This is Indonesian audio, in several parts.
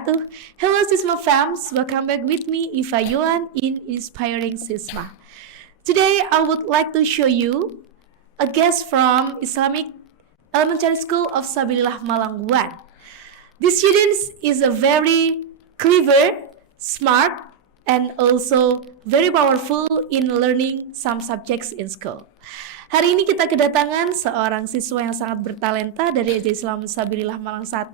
wabarakatuh. Hello Sisma fams, welcome back with me Iva Yuan in Inspiring Sisma. Today I would like to show you a guest from Islamic Elementary School of Sabilillah Malang 1. This student is a very clever, smart, and also very powerful in learning some subjects in school. Hari ini kita kedatangan seorang siswa yang sangat bertalenta dari SD Islam Sabilillah Malang 1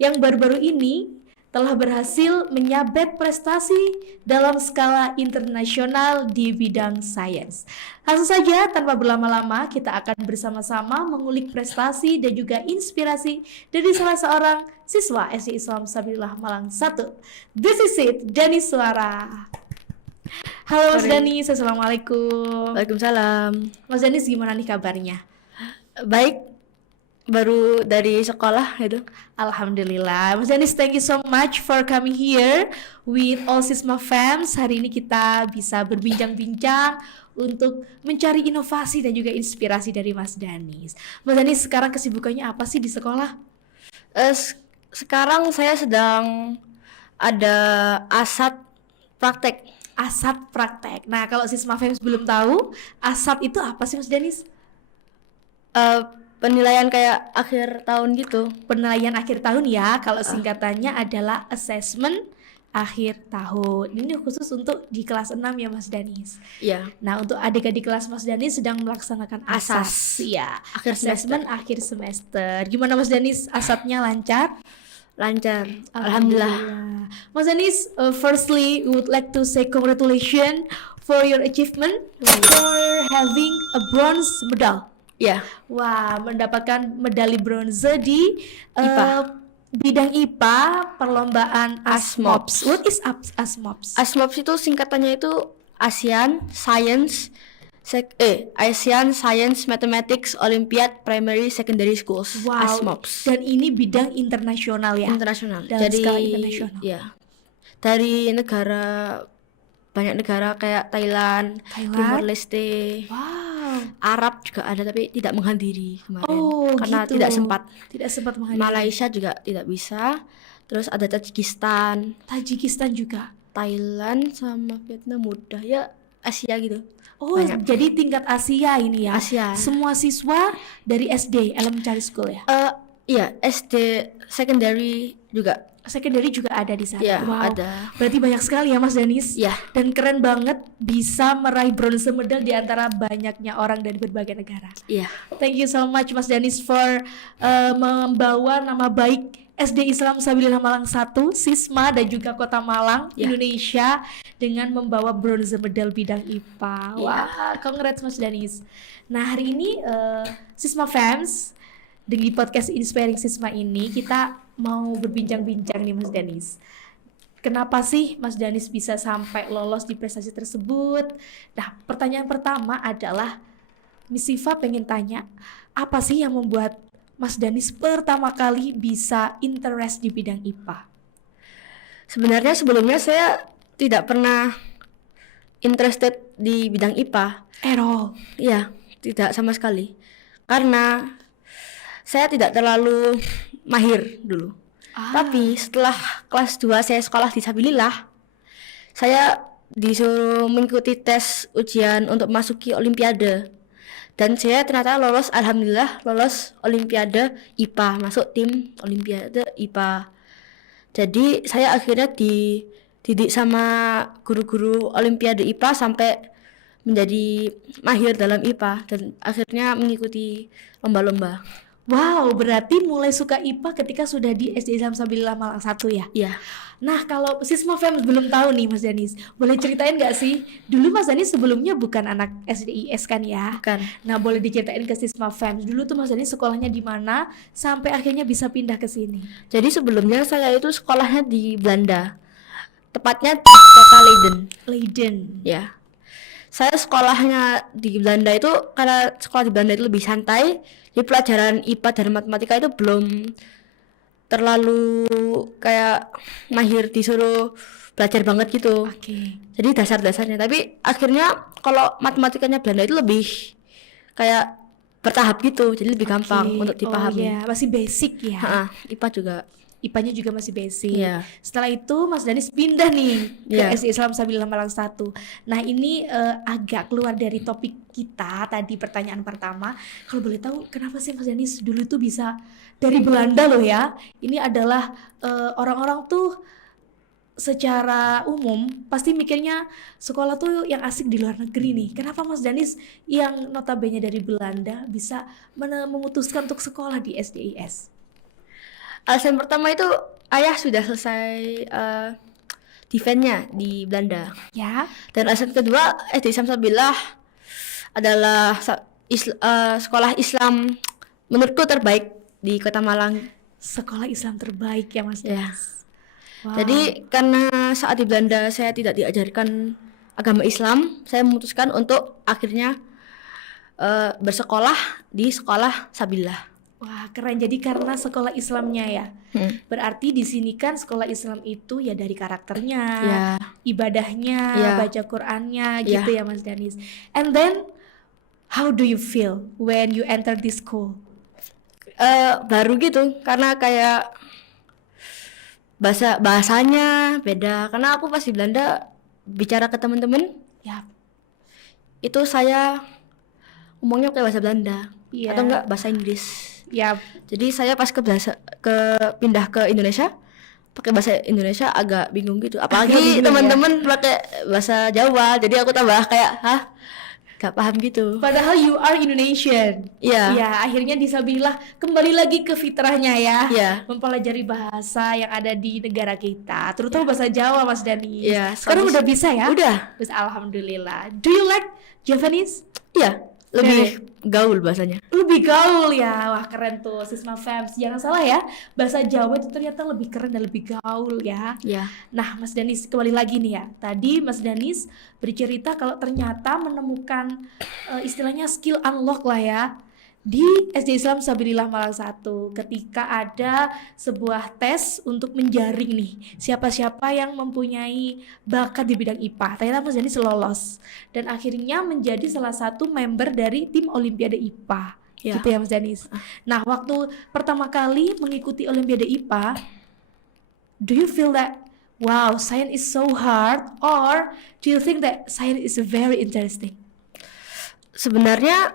yang baru-baru ini telah berhasil menyabet prestasi dalam skala internasional di bidang sains. Langsung saja tanpa berlama-lama kita akan bersama-sama mengulik prestasi dan juga inspirasi dari salah seorang siswa SD Islam Sabilillah Malang 1. This is it, Dani Suara. Halo Mas Danis, assalamualaikum. Waalaikumsalam. Mas Danis, gimana nih kabarnya? Baik, baru dari sekolah itu. Alhamdulillah. Mas Danis, thank you so much for coming here with all Sisma fans. Hari ini kita bisa berbincang-bincang untuk mencari inovasi dan juga inspirasi dari Mas Danis. Mas Danis, sekarang kesibukannya apa sih di sekolah? Sekarang saya sedang ada ASAT praktek. ASAT praktek. Nah, kalau Sisma fans belum tahu, ASAT itu apa sih Mas Danis? Penilaian kayak akhir tahun gitu. Penilaian akhir tahun ya, kalau singkatannya adalah assessment akhir tahun. Ini khusus untuk di kelas 6 ya Mas Danis. Iya. Nah, untuk adik-adik kelas Mas Danis sedang melaksanakan ASAS. Ya, Akhir assessment akhir semester. Gimana Mas Danis? ASAT-nya lancar? Lancar. Alhamdulillah. Mas Danis, firstly we would like to say congratulations for your achievement for having a bronze medal. Iya. Wah, mendapatkan medali bronze di IPA. Bidang IPA perlombaan ASMOPS. What is ASMOPS? ASMOPS itu singkatannya itu ASEAN Science Mathematics Olympiad Primary Secondary Schools. Wow. ASMOPS. Dan ini bidang internasional ya? Internasional. Dalam skala internasional. Ya. Dari banyak negara kayak Thailand, Timor Leste. Wow. Arab juga ada tapi tidak menghadiri kemarin karena gitu. Tidak sempat menghadiri. Malaysia juga tidak bisa. Terus ada Tajikistan juga. Thailand sama Vietnam mudah ya, Asia gitu. Oh, banyak. Jadi tingkat Asia ini ya. Asia. Semua siswa dari SD Elementary School ya. Iya, SD secondary juga. Secondary juga ada di sana. Iya, wow. ada. Berarti banyak sekali ya Mas Danis. Iya. Dan keren banget bisa meraih bronze medal di antara banyaknya orang dari berbagai negara. Iya. Thank you so much Mas Danis for membawa nama baik SD Islam Sabilillah Malang 1, Sisma dan juga Kota Malang, Indonesia dengan membawa bronze medal bidang IPA. Wah, congrats Mas Danis. Nah, hari ini Sisma fans di podcast Inspiring Sisma ini kita mau berbincang-bincang nih Mas Danis. Kenapa sih Mas Danis bisa sampai lolos di prestasi tersebut? Nah, pertanyaan pertama adalah Miss Siva pengen tanya, apa sih yang membuat Mas Danis pertama kali bisa interest di bidang IPA? Sebenarnya sebelumnya saya tidak pernah interested di bidang IPA. Iya, tidak sama sekali. Karena saya tidak terlalu mahir dulu. Tapi setelah kelas 2 saya sekolah di Sabilillah, saya disuruh mengikuti tes ujian untuk masuki Olimpiade. Dan saya ternyata lolos, alhamdulillah lolos Olimpiade IPA, masuk tim Olimpiade IPA. Jadi saya akhirnya dididik sama guru-guru Olimpiade IPA sampai menjadi mahir dalam IPA dan akhirnya mengikuti lomba-lomba. Wow, berarti mulai suka IPA ketika sudah di SD Islam Sabilillah Malang 1 ya? Iya. Nah, kalau Sisma fans belum tahu nih Mas Danis, boleh ceritain gak sih? Dulu Mas Danis sebelumnya bukan anak SDIS kan ya? Bukan. Nah, boleh diceritain ke Sisma fans, dulu tuh Mas Danis sekolahnya di mana sampai akhirnya bisa pindah ke sini? Jadi sebelumnya saya itu sekolahnya di Belanda. Tepatnya di kota Leiden. Ya. Saya sekolahnya di Belanda itu karena sekolah di Belanda itu lebih santai. Jadi pelajaran IPA dan matematika itu belum terlalu kayak mahir disuruh belajar banget gitu. Oke. Jadi dasar-dasarnya. Tapi akhirnya kalau matematikanya Belanda itu lebih kayak bertahap gitu, jadi lebih gampang untuk dipahami. Oh iya, masih basic ya. IPA juga IPA-nya juga masih basic. Iya. Setelah itu Mas Danis pindah nih ke Iya. SD Islam Sabilillah Malang 1. Nah ini agak keluar dari topik kita tadi, pertanyaan pertama. Kalau boleh tahu kenapa sih Mas Danis dulu tuh bisa dari Belanda loh ya? Ini adalah orang-orang tuh secara umum pasti mikirnya sekolah tuh yang asik di luar negeri nih. Kenapa Mas Danis yang notabene dari Belanda bisa memutuskan untuk sekolah di SDIS? Alasan pertama itu ayah sudah selesai defense-nya di Belanda. Ya, Dan alasan kedua, SD Islam Sabilillah adalah sekolah Islam menurutku terbaik di Kota Malang. sekolah Islam terbaik ya Mas Ya. Danis. Wow. Jadi karena saat di Belanda saya tidak diajarkan agama Islam, saya memutuskan untuk akhirnya bersekolah di sekolah Sabilillah. Wah, keren. Jadi karena sekolah Islamnya ya. Berarti di sini kan sekolah Islam itu ya dari karakternya, Ya. ibadahnya, Ya. baca Qur'annya Ya. gitu ya Mas Danis. And then how do you feel when you enter this school? Baru gitu karena kayak bahasanya beda, karena aku pas di Belanda bicara ke teman-teman Ya, itu saya ngomongnya pakai bahasa Belanda Iya. atau enggak bahasa Inggris. ya, Jadi saya pas pindah ke Indonesia pakai bahasa Indonesia agak bingung gitu. Apalagi bingung ya. teman-teman pakai bahasa Jawa, jadi aku tambah kayak gak paham gitu. padahal you are Indonesian. Iya. Ya, akhirnya disabilillah kembali lagi ke fitrahnya ya. Iya. Mempelajari bahasa yang ada di negara kita, terutama bahasa Jawa Mas Danis. Iya, Sekarang soalnya udah bisa ya? Udah. Terus alhamdulillah. Do you like Japanese? Iya, lebih gaul bahasanya. Lebih gaul ya. Wah, keren tuh Sisma Fams. Jangan salah ya, bahasa Jawa itu ternyata lebih keren dan lebih gaul ya. Iya. Nah, Mas Danis kembali lagi nih ya. Tadi Mas Danis bercerita kalau ternyata menemukan istilahnya skill unlock lah ya di SD Islam Sabilillah Malang 1 ketika ada sebuah tes untuk menjaring nih siapa-siapa yang mempunyai bakat di bidang IPA. Ternyata Mas Danis lolos dan akhirnya menjadi salah satu member dari tim Olimpiade IPA. Ya. Gitu ya Mas Danis. Nah, waktu pertama kali mengikuti Olimpiade IPA, do you feel that wow, science is so hard, or do you think that science is very interesting? Sebenarnya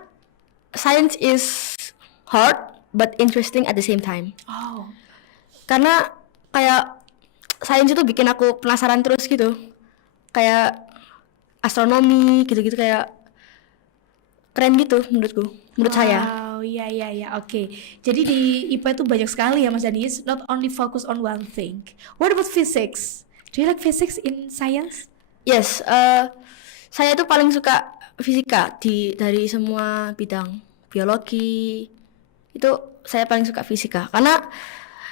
science is hard but interesting at the same time. Oh, Karena kayak sains itu bikin aku penasaran terus gitu. Kayak astronomi gitu-gitu, kayak keren gitu menurutku. Menurut saya. wow, iya, oke. Jadi di IPA itu banyak sekali ya Mas Danis, not only focus on one thing. What about physics? Do you like physics in science? Yes, saya tuh paling suka fisika dari semua bidang. Biologi itu saya paling suka fisika karena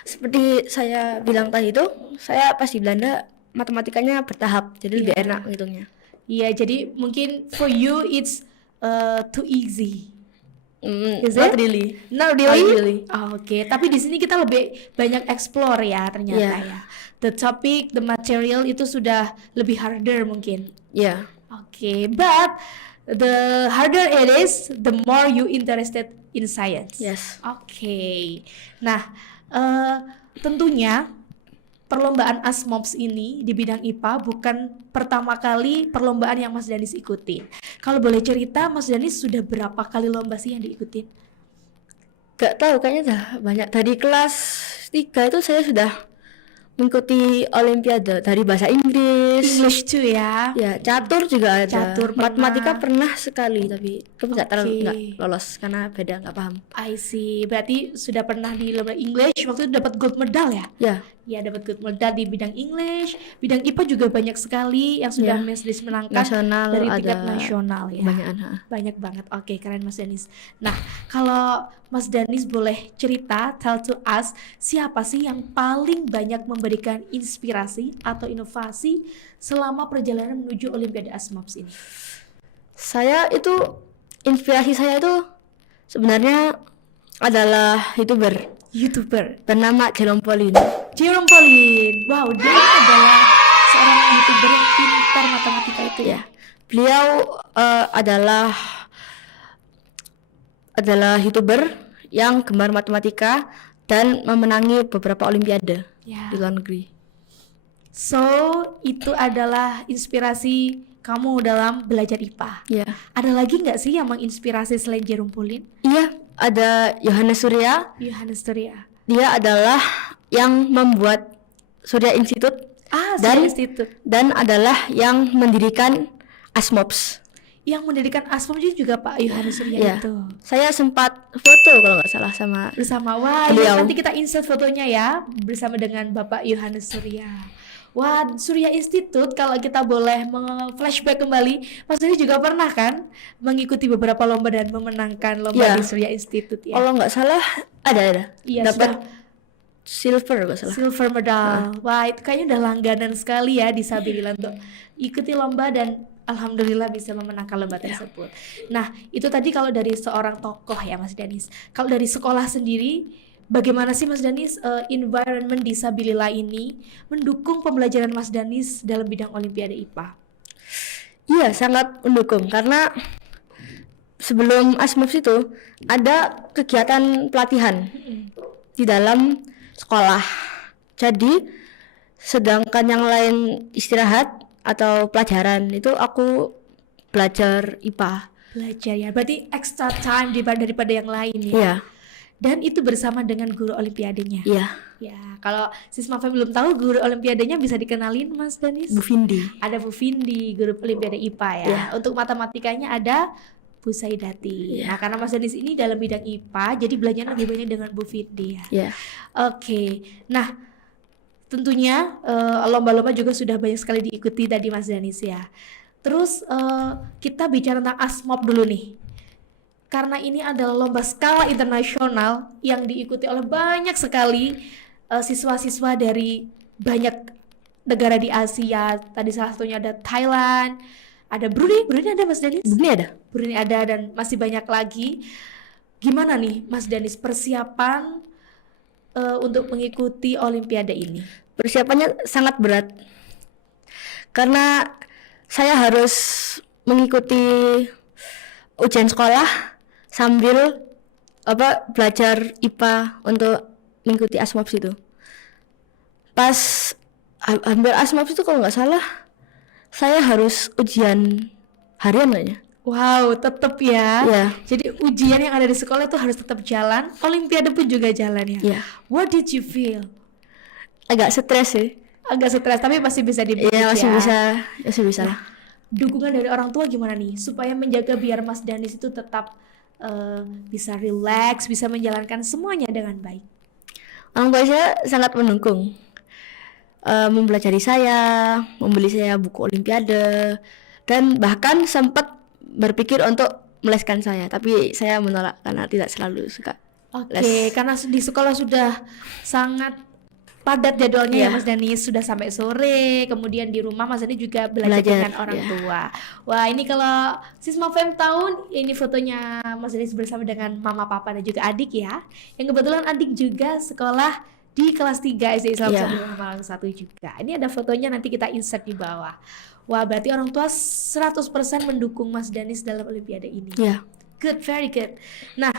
seperti saya bilang tadi itu, saya pas di Belanda matematikanya bertahap, jadi lebih enak ngitungnya. Iya, jadi mungkin for you it's too easy. Is Not it? really. No, Not really? really. Oh, oke, tapi di sini kita lebih banyak explore ya ternyata Yeah. ya. The topic, the material itu sudah lebih harder mungkin. Ya, Oke, but the harder it is, the more you interested in science. yes. Oke. Nah, tentunya perlombaan ASMOPS ini di bidang IPA bukan pertama kali perlombaan yang Mas Danis ikutin. Kalau boleh cerita, Mas Danis sudah berapa kali lomba sih yang diikutin? Gak tahu, kayaknya dah banyak. Dari kelas 3 itu saya sudah mengikuti olimpiade dari bahasa Inggris. English too ya. Ya, catur juga ada. Catur pernah. Matematika pernah sekali, tapi itu nggak Oke. lolos karena beda, nggak paham. I see. Berarti sudah pernah di lomba English, waktu itu dapat gold medal ya? Ya, Ya, dapat gold medal di bidang English. Bidang IPA juga banyak sekali yang sudah Ya. Mas Danis menangkan nasional dari tingkat ada nasional ya. kebanyakan. Banyak banget. Oke, keren Mas Danis. Nah, kalau Mas Danis boleh cerita, tell to us, siapa sih yang paling banyak memberikan inspirasi atau inovasi selama perjalanan menuju Olimpiade ASMOPS ini? Saya itu, inspirasi saya itu sebenarnya adalah YouTuber bernama Jerome Pauline. Jerome Pauline. Wow, dia adalah seorang YouTuber yang pintar matematika itu ya. Beliau adalah YouTuber yang gemar matematika, dan memenangi beberapa olimpiade Ya. di luar negeri. So, itu adalah inspirasi kamu dalam belajar IPA. Ya. Ada lagi nggak sih yang menginspirasi selain Jerome Pauline? Iya, ada Yohanes Surya. Yohanes Surya. Dia adalah yang membuat Surya Institute Surya Institute. dan adalah yang mendirikan ASMOPS. Yang mendirikan ASPOM juga Pak Yohanes Surya Ya. itu. Saya sempat foto kalau nggak salah sama Bersama, wah beliau. ya, nanti kita insert fotonya ya bersama dengan Bapak Yohanes Surya. Wah, Surya Institute kalau kita boleh flashback kembali, Mas Dani juga pernah kan mengikuti beberapa lomba dan memenangkan lomba Ya. di Surya Institute ya. Kalau nggak salah ada. Iya, Dapat silver nggak salah. silver medal. Wah, itu kayaknya udah langganan sekali ya di Sabilillah untuk ikuti lomba dan alhamdulillah bisa memenangkan lomba tersebut. Nah, itu tadi kalau dari seorang tokoh ya Mas Danis. Kalau dari sekolah sendiri, bagaimana sih Mas Danis environment di Sabilillah ini mendukung pembelajaran Mas Danis dalam bidang Olimpiade IPA? Iya, sangat mendukung karena sebelum ASMOPS itu ada kegiatan pelatihan di dalam sekolah. Jadi sedangkan yang lain istirahat atau pelajaran, itu aku belajar IPA. Belajar ya, berarti extra time daripada yang lain ya. Iya, Dan itu bersama dengan guru Olimpiadenya. iya, Ya, kalau Sisma Fem belum tahu guru Olimpiadenya bisa dikenalin Mas Danis. Bu Vindi. Ada Bu Vindi, guru Olimpiade IPA ya. Iya. Untuk matematikanya ada Bu Saidati. Iya. Nah, karena Mas Danis ini dalam bidang IPA, jadi belajarnya lebih banyak dengan Bu Vindi ya. Iya. Oke. Nah, tentunya lomba-lomba juga sudah banyak sekali diikuti tadi Mas Danis ya. Terus kita bicara tentang ASMOP dulu nih. Karena ini adalah lomba skala internasional yang diikuti oleh banyak sekali siswa-siswa dari banyak negara di Asia. Tadi salah satunya ada Thailand, ada Brunei ada Mas Danis? Ini ada. Brunei ada dan masih banyak lagi. Gimana nih Mas Danis persiapan untuk mengikuti Olimpiade ini? Persiapannya sangat berat karena saya harus mengikuti ujian sekolah sambil belajar IPA untuk mengikuti ASMOPS itu. Pas hampir ASMOPS itu kalau nggak salah saya harus ujian harian kayaknya. Wow, tetap ya. Iya. Jadi ujian yang ada di sekolah itu harus tetap jalan, Olimpiade pun juga jalan ya. Iya. What did you feel? Agak stres sih. Agak stres tapi masih bisa Iya, ya. masih bisa lah. Dukungan dari orang tua gimana nih supaya menjaga biar Mas Danis itu tetap bisa relax, bisa menjalankan semuanya dengan baik? Orang tua saya sangat mendukung, mempelajari saya, membeli saya buku Olimpiade, dan bahkan sempat berpikir untuk meleskan saya, tapi saya menolak karena tidak selalu suka. Oke, karena di sekolah sudah sangat padat jadwalnya ya Iya. Mas Danis, sudah sampai sore, kemudian di rumah Mas Danis juga belajar Belajar, dengan orang iya. tua. Wah, ini kalau Sisma Fem tahun ini fotonya Mas Danis bersama dengan mama, papa dan juga adik ya. Yang kebetulan adik juga sekolah di kelas 3 SD Islam Iya. Sabilillah Malang 1 juga. Ini ada fotonya, nanti kita insert di bawah. Wah, berarti orang tua 100% mendukung Mas Danis dalam Olimpiade ini. Ya, Good, very good. Nah,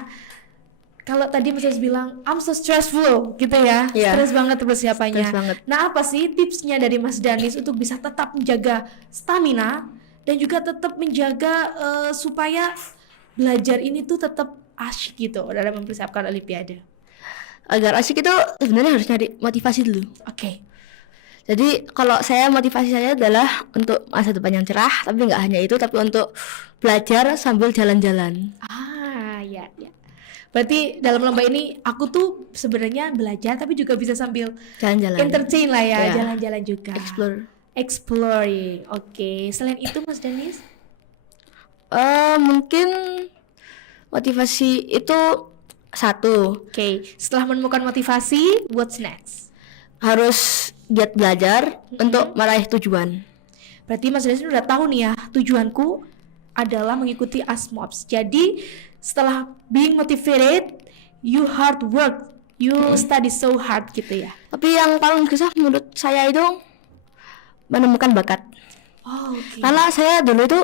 kalau tadi Mas Danis bilang I'm so stressful gitu ya, Iya. stres banget persiapannya. Stres banget. Nah, apa sih tipsnya dari Mas Danis untuk bisa tetap menjaga stamina dan juga tetap menjaga supaya belajar ini tuh tetap asyik gitu dalam mempersiapkan Olimpiade? agar asik itu sebenarnya harus nyari motivasi dulu. Oke. Jadi kalau saya, motivasi saya adalah untuk masa depan yang cerah, tapi nggak hanya itu, tapi untuk belajar sambil jalan-jalan. Ya. Berarti dalam lomba ini aku tuh sebenarnya belajar tapi juga bisa sambil Jalan-jalan. entertain lah ya, Iya. jalan-jalan juga. Exploring. Oke. Selain itu Mas Danis? Mungkin motivasi itu satu, Oke, setelah menemukan motivasi, what's next? harus giat belajar untuk meraih tujuan. Berarti Mas Danis udah tahu nih ya, tujuanku adalah mengikuti ASMOPS. Jadi setelah being motivated, you hard work, you study so hard gitu ya. Tapi yang paling susah menurut saya itu menemukan bakat. Oh, oke. Karena saya dulu itu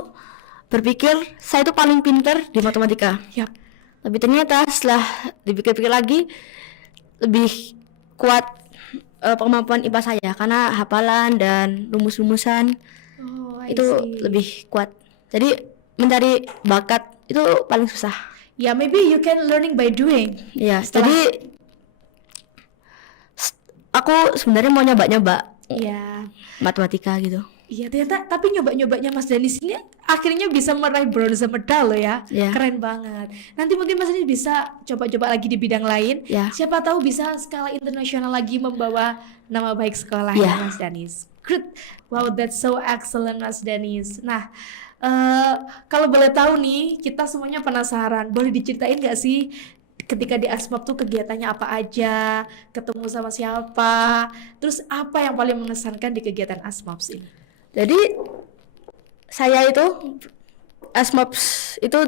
berpikir saya itu paling pintar di matematika. Yap. Tapi ternyata setelah dipikir-pikir lagi, lebih kuat kemampuan IPA saya karena hafalan dan rumus-rumusan Oh, I itu see. lebih kuat. Jadi mencari bakat itu paling susah. Ya, maybe you can learning by doing. Ya, Setelah- jadi aku sebenarnya mau nyoba-nyoba Ya, matematika gitu. iya ternyata tapi nyoba-nyobanya Mas Danis ini akhirnya bisa meraih bronze medal loh ya. Iya. Keren banget. Nanti mungkin Mas Danis bisa coba-coba lagi di bidang lain. Ya. Siapa tahu bisa skala internasional lagi membawa nama baik sekolah Iya. ya Mas Danis. Good. Wow, that's so excellent Mas Danis. Nah, kalau boleh tahu nih, kita semuanya penasaran. Boleh diceritain nggak sih ketika di ASMAP tuh kegiatannya apa aja, ketemu sama siapa, terus apa yang paling mengesankan di kegiatan ASMAP ini? Jadi saya itu ASMAPS itu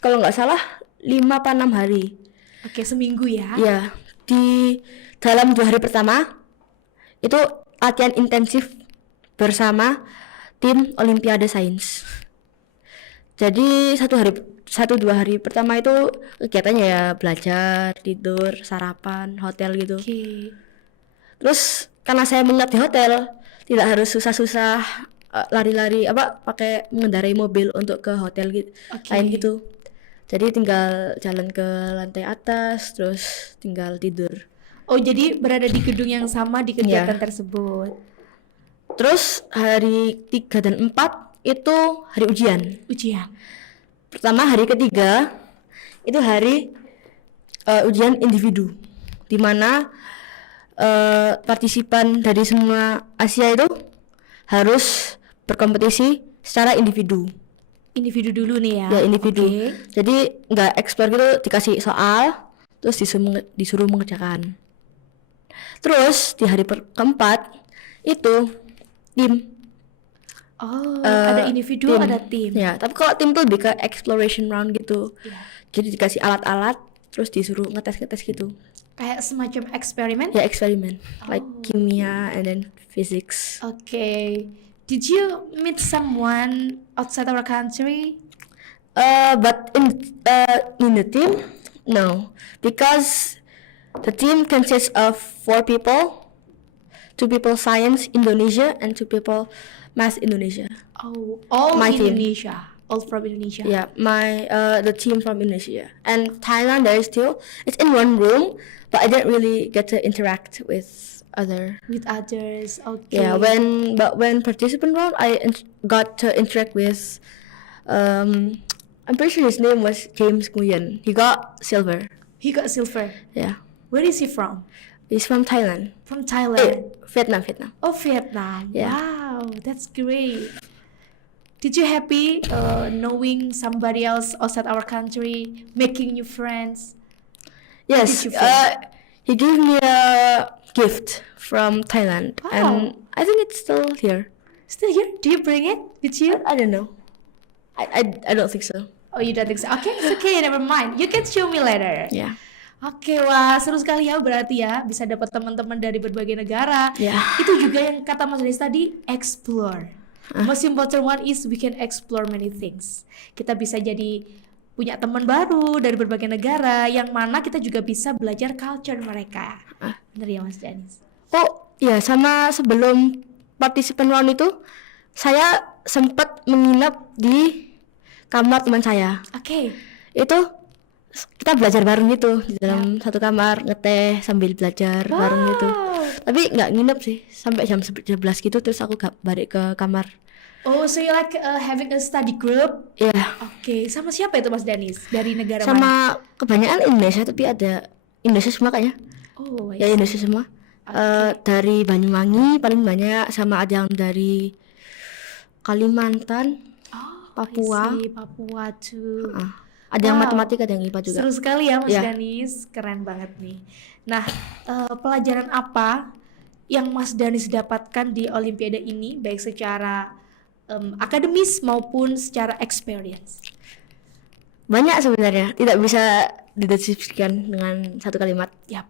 kalau nggak salah 5 apa 6 hari. Oke, seminggu ya. Ya, di dalam 2 hari pertama itu latihan intensif bersama tim Olimpiade Sains. Jadi 1-2 hari pertama itu kegiatannya ya belajar, tidur, sarapan, hotel gitu. Oke. Terus karena saya menginap di hotel, tidak harus susah-susah lari-lari pakai mengendarai mobil untuk ke hotel gitu, Oke. lain gitu. Jadi tinggal jalan ke lantai atas, terus tinggal tidur. Oh, jadi berada di gedung yang sama di kegiatan Iya. tersebut. Terus hari 3 dan 4 itu hari ujian. Ujian. Pertama hari ketiga itu hari ujian individu, di mana partisipan dari semua Asia itu harus berkompetisi secara individu. Individu dulu nih ya. Ya individu. Oke. Jadi nggak explore gitu, dikasih soal terus disuruh mengerjakan. Terus di hari keempat itu tim. Oh, ada individu, tim. ada tim. Ya, tapi kalau tim tuh lebih ke exploration round gitu. Iya. Jadi dikasih alat-alat terus disuruh ngetes gitu. Kayak semacam eksperimen. Ya eksperimen, like Oh. kimia and then physics. Okay. Did you meet someone outside our country? But in the team, no, because the team consists of 4 people, 2 people science Indonesia and 2 people math Indonesia. Oh, all My team. Indonesia. All from Indonesia. Yeah, the team from Indonesia and Thailand. There is still, it's in one room, but I didn't really get to interact with other. With others. Okay. Yeah, when participant round, I got to interact with. I'm pretty sure his name was James Nguyen. He got silver. He got silver. Yeah, Where is he from? he's from Thailand. From Thailand. Vietnam. Oh, Vietnam. Yeah. Wow, that's great. Did you happy knowing somebody else outside our country, making new friends? Yes, did you feel? he gave me a gift from Thailand, Wow. and I think it's still here. Still here? Do you bring it with you? I don't know. I don't think so. Oh, you don't think so? Okay, it's okay, never mind. You can show me later. Yeah. Oke, wah seru sekali ya berarti ya bisa dapat teman-teman dari berbagai negara. Ya. Itu juga yang kata Mas Denis tadi, explore. Most important one is we can explore many things. Kita bisa jadi punya teman baru dari berbagai negara, yang mana kita juga bisa belajar culture mereka. Bener ya Mas Denis? Oh, ya sama sebelum participant round itu, saya sempat menginap di kamar teman saya. Oke. Itu kita belajar bareng gitu di dalam satu kamar, ngeteh sambil belajar bareng gitu. Wow. Tapi nggak nginep sih, sampai jam 11 gitu terus aku balik ke kamar. Oh, so you like having a study group? Ya, Oke, sama siapa itu Mas Danis? Dari negara mana? sama kebanyakan Indonesia, tapi ada Indonesia semua kayaknya. Oh, I Ya see. Indonesia semua. Dari Banyuwangi paling banyak, sama ada yang dari Kalimantan, Oh, Papua. I see, Papua tuh. Ada yang Wow. matematika, ada yang IPA juga. Seru sekali ya Mas Ya. Danis, keren banget nih. Nah, pelajaran apa yang Mas Danis dapatkan di Olimpiade ini, baik secara akademis maupun secara experience? Banyak sebenarnya, tidak bisa dideskripsikan dengan satu kalimat. Yap.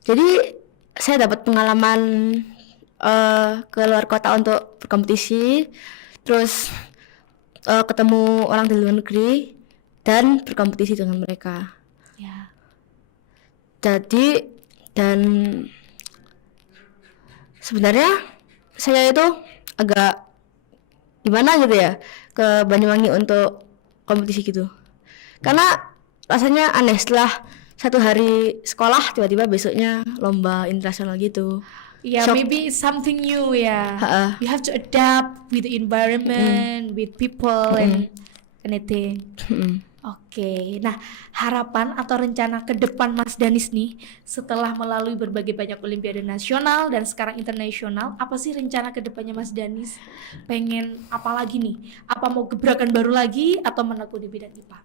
Jadi saya dapat pengalaman ke luar kota untuk berkompetisi, terus ketemu orang dari luar negeri dan berkompetisi dengan mereka. Ya. Jadi dan sebenarnya saya itu agak gimana gitu ya ke Banyuwangi untuk kompetisi gitu. Karena rasanya aneh setelah 1 hari sekolah tiba-tiba besoknya lomba internasional gitu. Yeah, Shock. maybe it's something new ya. Ha-ha. You have to adapt with the environment, with people and anything. Oke, nah harapan atau rencana ke depan Mas Danis nih setelah melalui berbagai banyak olimpiade nasional dan sekarang internasional, apa sih rencana ke depannya Mas Danis? Pengen apa lagi nih? Apa mau gebrakan baru lagi atau menekuni bidang IPA?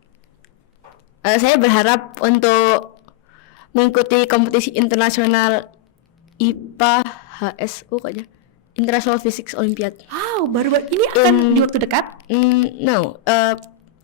Saya berharap untuk mengikuti kompetisi internasional IPA HSU kayaknya, International Physics Olympiad. Wow, baru ini akan di waktu dekat?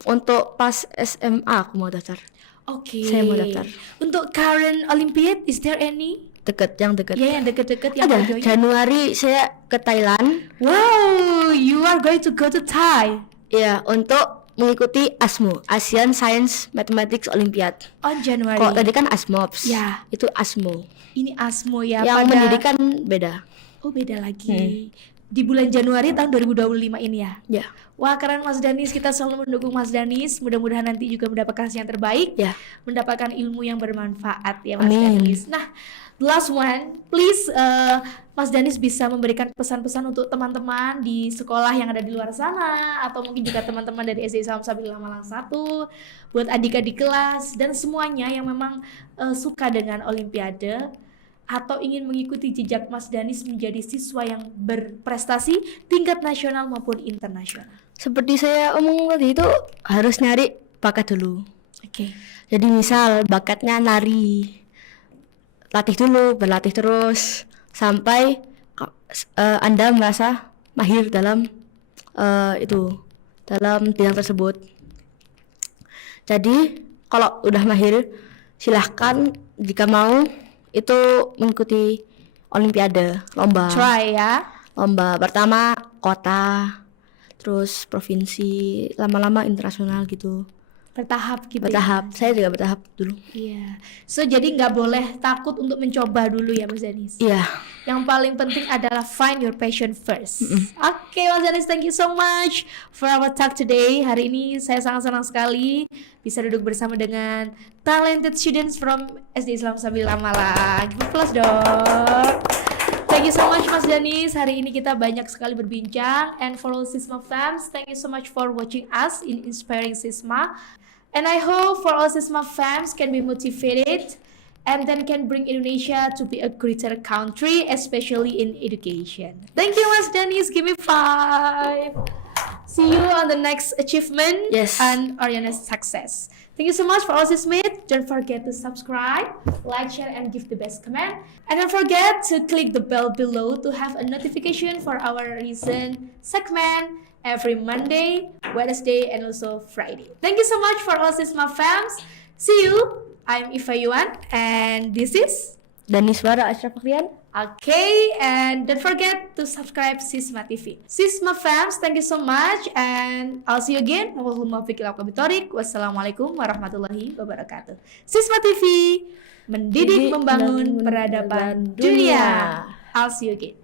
Untuk pas SMA aku mau daftar. Oke. Saya mau daftar. Untuk current Olympiad, is there any? Yang deket. Ya, yang deket-deket yang Ada. mau join. Januari saya ke Thailand. Wow, you are going to go to Thai Ya, untuk mengikuti ASMO, Asian Science Mathematics Olympiad. on January. Kalau tadi kan ASMOPS. Ya. Itu ASMO. Ini ASMO ya. Yang pendidikan beda. Oh, beda lagi. Di bulan Januari tahun 2025 ini ya. Ya. Wah, keren Mas Danis, kita selalu mendukung Mas Danis. Mudah-mudahan nanti juga mendapatkan hasil yang terbaik, Ya. mendapatkan ilmu yang bermanfaat ya Mas Amin. Danis. Nah, last one, please Mas Danis bisa memberikan pesan-pesan untuk teman-teman di sekolah yang ada di luar sana atau mungkin juga teman-teman dari SD Islam Sabila Malang 1 buat adik-adik kelas dan semuanya yang memang suka dengan olimpiade atau ingin mengikuti jejak Mas Danis menjadi siswa yang berprestasi tingkat nasional maupun internasional. Seperti saya omong tadi itu harus nyari bakat dulu. Oke. Jadi misal bakatnya nari, latih dulu, berlatih terus sampai Anda merasa mahir dalam dalam bidang tersebut. Jadi kalau udah mahir silahkan jika mau itu mengikuti olimpiade, lomba. Try ya. Lomba pertama kota, terus provinsi, lama-lama internasional gitu. Bertahap gitu. Bertahap. Saya juga bertahap dulu. Iya. So jadi nggak boleh takut untuk mencoba dulu ya Mas Danis. Iya. Yang paling penting adalah find your passion first. Oke, Mas Danis, thank you so much for our talk today. Hari ini saya sangat senang sekali bisa duduk bersama dengan talented students from SD Islam Sabila Malang. Plus dong. Thank you so much Mas Danis. Hari ini kita banyak sekali berbincang. And follow Sisma fans, thank you so much for watching us in Inspiring Sisma. And I hope for all Sisma fans can be motivated and then can bring Indonesia to be a greater country, especially in education. Thank you Mas Danis, give me 5. See you on the next achievement Yes. and Ariana's success. Thank you so much for all Sismate. Don't forget to subscribe, like, share, and give the best comment. And don't forget to click the bell below to have a notification for our recent segment every Monday, Wednesday, and also Friday. Thank you so much for all Sisma fans. See you. I'm Iva Yuan, and this is Danis Wara Ashraf Fakrian. okay. And don't forget to subscribe Sisma TV. Sisma fans, thank you so much, and I'll see you again. Wassalamualaikum warahmatullahi wabarakatuh. Sisma TV, mendidik membangun peradaban dunia. I'll see you again.